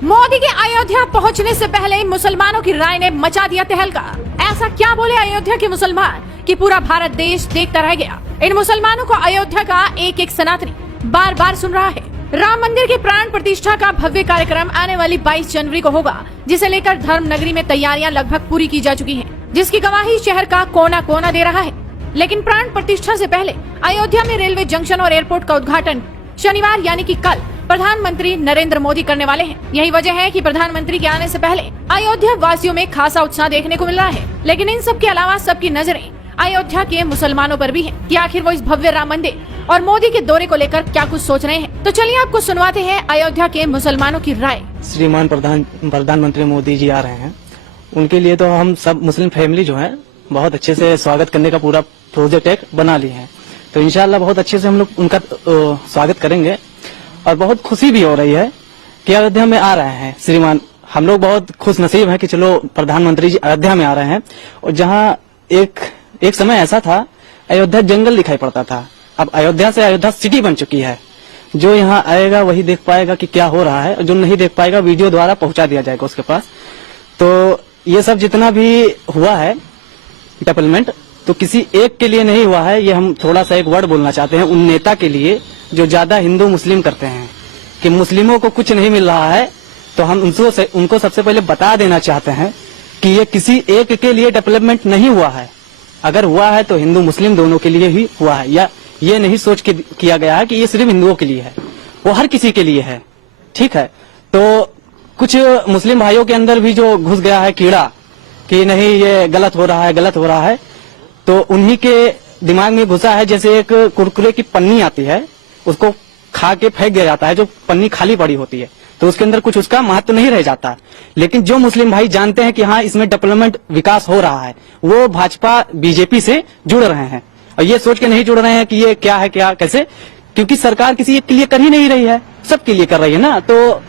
मोदी के अयोध्या पहुंचने से पहले ही मुसलमानों की राय ने मचा दिया तहलका। ऐसा क्या बोले अयोध्या के मुसलमान कि पूरा भारत देश देखता रह गया। इन मुसलमानों को अयोध्या का एक एक सनातनी बार बार सुन रहा है। राम मंदिर की प्राण प्रतिष्ठा का भव्य कार्यक्रम आने वाली 22 जनवरी को होगा, जिसे लेकर धर्म नगरी में तैयारियां लगभग पूरी की जा चुकी हैं, जिसकी गवाही शहर का कोना कोना दे रहा है। लेकिन प्राण प्रतिष्ठा से पहले अयोध्या में रेलवे जंक्शन और एयरपोर्ट का उद्घाटन शनिवार यानी कि कल प्रधानमंत्री नरेंद्र मोदी करने वाले हैं। यही वजह है कि प्रधानमंत्री के आने से पहले अयोध्या वासियों में खासा उत्साह देखने को मिल रहा है। लेकिन इन सब के अलावा सबकी नजरें अयोध्या के मुसलमानों पर भी है कि आखिर वो इस भव्य राम मंदिर और मोदी के दौरे को लेकर क्या कुछ सोच रहे हैं। तो चलिए आपको सुनवाते हैं अयोध्या के मुसलमानों की राय। श्रीमान प्रधानमंत्री मोदी जी आ रहे हैं, उनके लिए तो हम सब मुस्लिम फैमिली जो है बहुत अच्छे से स्वागत करने का पूरा प्रोजेक्ट एक बना लिए हैं। तो इंशाल्लाह बहुत अच्छे से हम लोग उनका स्वागत करेंगे और बहुत खुशी भी हो रही है कि अयोध्या में आ रहे हैं श्रीमान। हम लोग बहुत खुश नसीब हैं कि चलो प्रधानमंत्री जी अयोध्या में आ रहे हैं। और जहां एक समय ऐसा था अयोध्या जंगल दिखाई पड़ता था, अब अयोध्या से अयोध्या सिटी बन चुकी है। जो यहाँ आएगा वही देख पाएगा कि क्या हो रहा है, और जो नहीं देख पाएगा वीडियो द्वारा पहुंचा दिया जाएगा उसके पास। तो ये सब जितना भी हुआ है डेवलपमेंट, तो किसी एक के लिए नहीं हुआ है। ये हम थोड़ा सा एक वर्ड बोलना चाहते हैं उन नेता के लिए जो ज्यादा हिंदू मुस्लिम करते हैं कि मुस्लिमों को कुछ नहीं मिल रहा है। तो हम उनको सबसे पहले बता देना चाहते हैं कि ये किसी एक के लिए डेवलपमेंट नहीं हुआ है। अगर हुआ है तो हिंदू मुस्लिम दोनों के लिए ही हुआ है, या ये नहीं सोच के किया गया है कि ये सिर्फ हिंदुओं के लिए है, वो हर किसी के लिए है। ठीक है, तो कुछ मुस्लिम भाइयों के अंदर भी जो घुस गया है कीड़ा कि नहीं ये गलत हो रहा है, गलत हो रहा है, तो उन्हीं के दिमाग में घुसा है। जैसे एक कुरकुरे की पन्नी आती है, उसको खा के फेंक दिया जाता है, जो पन्नी खाली पड़ी होती है, तो उसके अंदर कुछ उसका महत्व नहीं रह जाता। लेकिन जो मुस्लिम भाई जानते हैं कि हाँ इसमें डेवलपमेंट विकास हो रहा है, वो भाजपा बीजेपी से जुड़ रहे हैं। और ये सोच के नहीं जुड़ रहे हैं कि ये क्या है क्या कैसे, क्योंकि सरकार किसी एक के लिए कर ही नहीं रही है, सबके लिए कर रही है ना। तो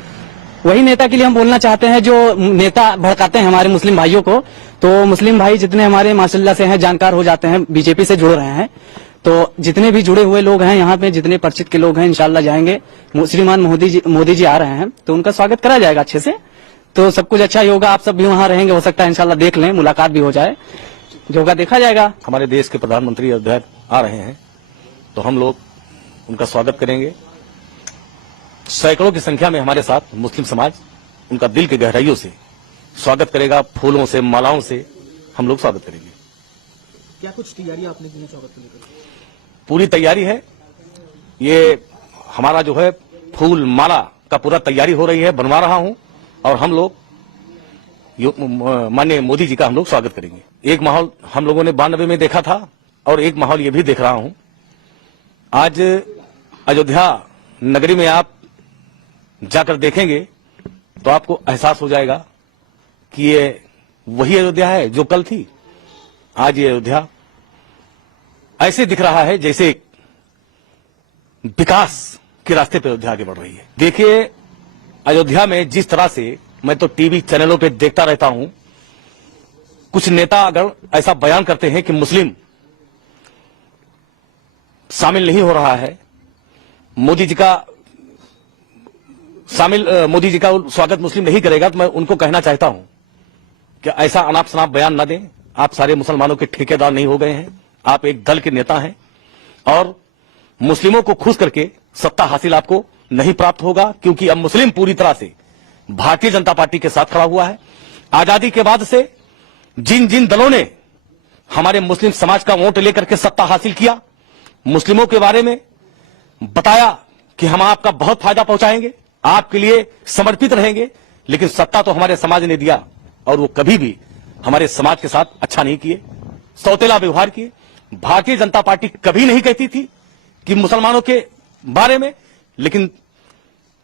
वही नेता के लिए हम बोलना चाहते हैं जो नेता भड़काते हैं हमारे मुस्लिम भाइयों को। तो मुस्लिम भाई जितने हमारे माशाल्लाह से हैं, जानकार हो जाते हैं, बीजेपी से जुड़ रहे हैं। तो जितने भी जुड़े हुए लोग हैं यहाँ पे, जितने परिचित के लोग हैं, इंशाल्लाह जाएंगे। श्रीमान मोदी जी आ रहे हैं तो उनका स्वागत करा जाएगा अच्छे से। तो सब कुछ अच्छा ही होगा। आप सब भी वहाँ रहेंगे, हो सकता है इंशाल्लाह देख लें, मुलाकात भी हो जाए, जो होगा देखा जाएगा। हमारे देश के प्रधानमंत्री अयोध्या आ रहे हैं तो हम लोग उनका स्वागत करेंगे। सैकड़ों की संख्या में हमारे साथ मुस्लिम समाज उनका दिल के गहराइयों से स्वागत करेगा। फूलों से, मालाओं से हम लोग स्वागत करेंगे। क्या कुछ तैयारी आपने की स्वागत को लेकर? पूरी तैयारी है। ये हमारा जो है फूल माला का पूरा तैयारी हो रही है, बनवा रहा हूं, और हम लोग माननीय मोदी जी का हम लोग स्वागत करेंगे। एक माहौल हम लोगों ने 92 में देखा था और एक माहौल ये भी देख रहा हूं। आज अयोध्या नगरी में आप जाकर देखेंगे तो आपको एहसास हो जाएगा कि ये वही अयोध्या है जो कल थी। आज ये अयोध्या ऐसे दिख रहा है जैसे विकास के रास्ते पे अयोध्या आगे बढ़ रही है। देखिए अयोध्या में जिस तरह से मैं तो टीवी चैनलों पे देखता रहता हूं, कुछ नेता अगर ऐसा बयान करते हैं कि मुस्लिम शामिल नहीं हो रहा है, मोदी जी का स्वागत मुस्लिम नहीं करेगा, तो मैं उनको कहना चाहता हूं कि ऐसा अनाप शनाप बयान न दें। आप सारे मुसलमानों के ठेकेदार नहीं हो गए हैं, आप एक दल के नेता हैं, और मुस्लिमों को खुश करके सत्ता हासिल आपको नहीं प्राप्त होगा, क्योंकि अब मुस्लिम पूरी तरह से भारतीय जनता पार्टी के साथ खड़ा हुआ है। आजादी के बाद से जिन जिन दलों ने हमारे मुस्लिम समाज का वोट लेकर के सत्ता हासिल किया, मुस्लिमों के बारे में बताया कि हम आपका बहुत फायदा पहुंचाएंगे, आपके लिए समर्पित रहेंगे, लेकिन सत्ता तो हमारे समाज ने दिया और वो कभी भी हमारे समाज के साथ अच्छा नहीं किए, सौतेला व्यवहार किए। भारतीय जनता पार्टी कभी नहीं कहती थी कि मुसलमानों के बारे में, लेकिन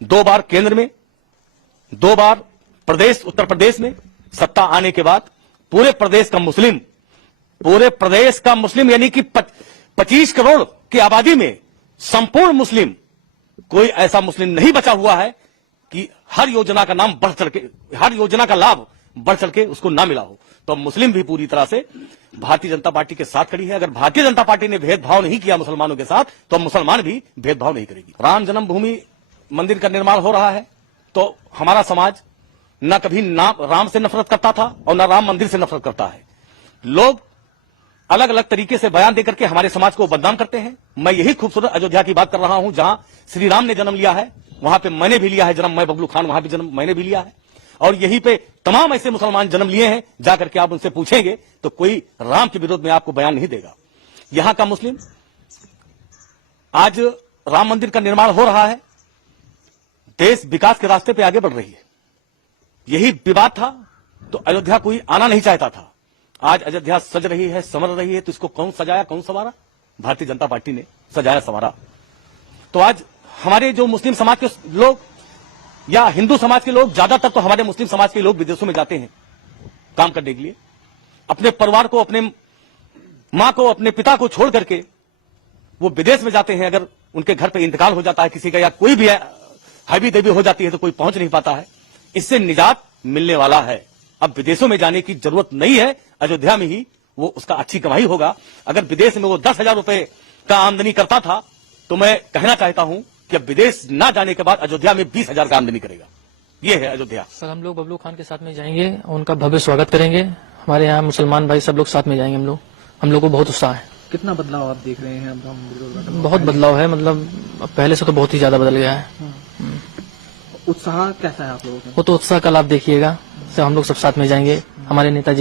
2 बार केंद्र में, 2 बार उत्तर प्रदेश में सत्ता आने के बाद पूरे प्रदेश का मुस्लिम यानी कि 25 करोड़ की आबादी में संपूर्ण मुस्लिम, कोई ऐसा मुस्लिम नहीं बचा हुआ है कि हर योजना का नाम बढ़ चढ़ के, हर योजना का लाभ बढ़ चढ़ के उसको ना मिला हो। तो मुस्लिम भी पूरी तरह से भारतीय जनता पार्टी के साथ खड़ी है। अगर भारतीय जनता पार्टी ने भेदभाव नहीं किया मुसलमानों के साथ, तो मुसलमान भी भेदभाव नहीं करेगी। राम जन्मभूमि मंदिर का निर्माण हो रहा है, तो हमारा समाज न कभी ना राम से नफरत करता था और न राम मंदिर से नफरत करता है। लोग अलग अलग तरीके से बयान देकर के हमारे समाज को बदनाम करते हैं। मैं यही खूबसूरत अयोध्या की बात कर रहा हूं, जहां श्री राम ने जन्म लिया है, वहां पे मैंने भी लिया है जन्म, मैं बबलू खान, वहां भी जन्म मैंने भी लिया है। और यहीं पे तमाम ऐसे मुसलमान जन्म लिए हैं, जाकर के आप उनसे पूछेंगे तो कोई राम के विरोध में आपको बयान नहीं देगा। यहां का मुस्लिम, आज राम मंदिर का निर्माण हो रहा है, देश विकास के रास्ते पे आगे बढ़ रही है। यही विवाद था तो अयोध्या कोई आना नहीं चाहता था। आज अयोध्या सज रही है, संवर रही है, तो इसको कौन सजाया, कौन संवारा? भारतीय जनता पार्टी ने सजाया संवारा। तो आज हमारे जो मुस्लिम समाज के लोग या हिंदू समाज के लोग, ज्यादातर तो हमारे मुस्लिम समाज के लोग विदेशों में जाते हैं काम करने के लिए, अपने परिवार को, अपने मां को, अपने पिता को छोड़ करके वो विदेश में जाते हैं। अगर उनके घर पे इंतकाल हो जाता है किसी का, या कोई भी हैवी देवी हो जाती है, तो कोई पहुंच नहीं पाता है। इससे निजात मिलने वाला है। अब विदेशों में जाने की जरूरत नहीं है, अयोध्या में ही वो उसका अच्छी कमाई होगा। अगर विदेश में वो 10,000 रुपए का आमदनी करता था, तो मैं कहना चाहता हूं कि अब विदेश ना जाने के बाद अयोध्या में 20,000 का आमदनी करेगा। ये है अयोध्या। सर, हम लोग बबलू खान के साथ में जाएंगे, उनका भव्य स्वागत करेंगे। हमारे यहाँ मुसलमान भाई सब लोग साथ में जाएंगे। हम लोग को बहुत उत्साह है। कितना बदलाव आप देख रहे हैं अब राम मंदिर का? बहुत बदलाव है, मतलब पहले से तो बहुत ही ज्यादा बदल गया है। उत्साह कैसा है आप लोगों का? वो तो उत्साह कल आप देखिएगा। हम लोग सब साथ में जाएंगे। हमारे नेताजी